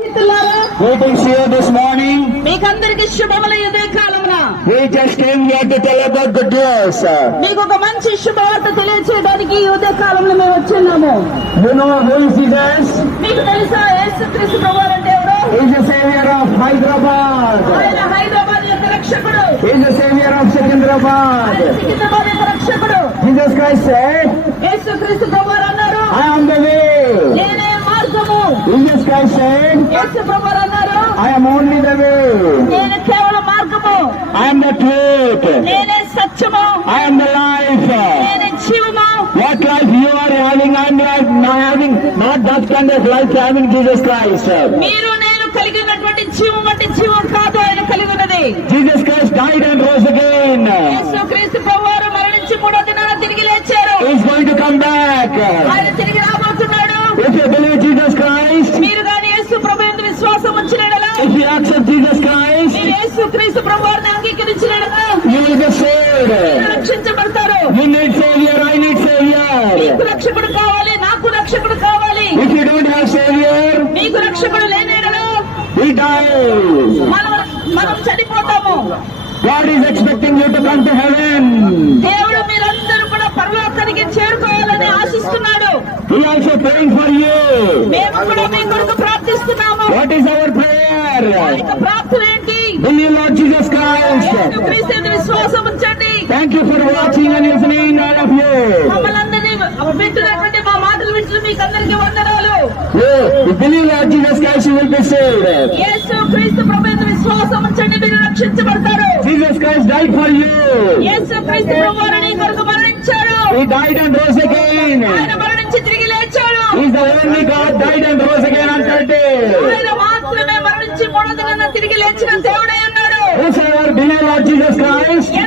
మిత్రులారా, Greetings here this morning. మీకందరికి శుభముల ఇదే కాలమున We just came here to tell about good news. మీకు ఒక మంచి శుభవార్త తెలియచేయడానికి ఈ ఉదయ కాలంలో మేము వచ్చున్నాము You know who is Jesus? మీకు తెలుసా యేసు క్రీస్తు ప్రభువారు అంటే ఎవరు He is the savior of Hyderabad. ఆయన హైదరాబాద్ యొక్క రక్షకుడు He is the savior of Secunderabad. ఆయన సికింద్రాబాద్ యొక్క రక్షకుడు Jesus Christ said, యేసు way. నేను కేవలం మార్గము am the truth. నేనే సత్యము am the life. నేనే జీవము What life you are having, I am not having, not that kind of life having Jesus Christ. మీరు నేను కలిగి ఉన్నటువంటి జీవం వంటి జీవం కాదు ఆయన కలిగి ఉన్నది Jesus Christ died and rose again. యేసు క్రీస్తు ప్రభువారు మరణించి మూడో దినాన తిరిగి లేచారు He is going to come back. ఆయన తిరిగి రాబోతున్నాడు If you believe Jesus Christ, మీరు కానీ యేసు ప్రభు ఎందు విశ్వాసం ఉంచినడలా if you accept Jesus Christ, మీరు యేసు క్రీస్తు ప్రభు వారిని అంగీకరించినడలా you will be saved. రక్షించబడతారో నిన్న సేవియర్ ఐ నీడ్ సేవియర్ మీకు రక్షకుడు కావాలి నాకు రక్షకుడు కావాలి if you don't have saviour మీకు రక్షకుడు లేనేడలో మనం చనిపోతాము God is expecting you to come to heaven. కూడా పరలోకానికి చేరుకోవాలని ఆశిస్తున్నాడు. He also praying for you. మేము మీ కొరకు ప్రార్థిస్తున్నాము. What is our prayer? మా ప్రార్థన ఏంటి? In the Thank you for watching and listening, all of you. మమ్మల్ని వింటున్నటువంటి మా మాటలు వింటున్న మీకు అందరికీ వందనాలు you will be saved. యేసు క్రీస్తు ప్రభు యందు విశ్వాసం ఉంచండి మీరు రక్షించబడతారు Jesus Christ died for you. యేసు క్రీస్తు నీ కొరకు మరణించారు He died and rose again. ఆయన మరణించి తిరిగి లేచాడు He is the only God, died and rose again on third day. ఆయన మాత్రమే మరణించి మూడో దినాన తిరిగి లేచిన దేవుడై ఉన్నాడు Lord Jesus Christ, ఎందరైతే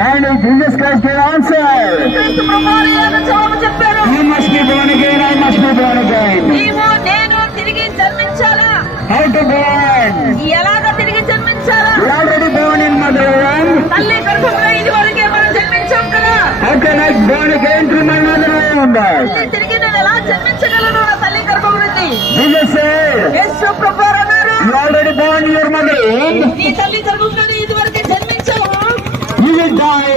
And Jesus Christ gave answer. క్రీస్తు ప్రభువారు ఏదో జవాబు చెప్పారు You must be born again. I must be born again. నీవు నేను తిరిగి జన్మించాలా How to born? ఎలాగ తిరిగి జన్మించాలా You already born in mother womb. తల్లి గర్భంలో ఇది వరకే మనం జన్మించాం కదా How can I born again through my mother womb? తల్లి తిరిగి నేను ఎలా జన్మించగలను నా తల్లి గర్భం నుండి Jesus said, యేసు ప్రభువారు అన్నారు You already born in your mother womb.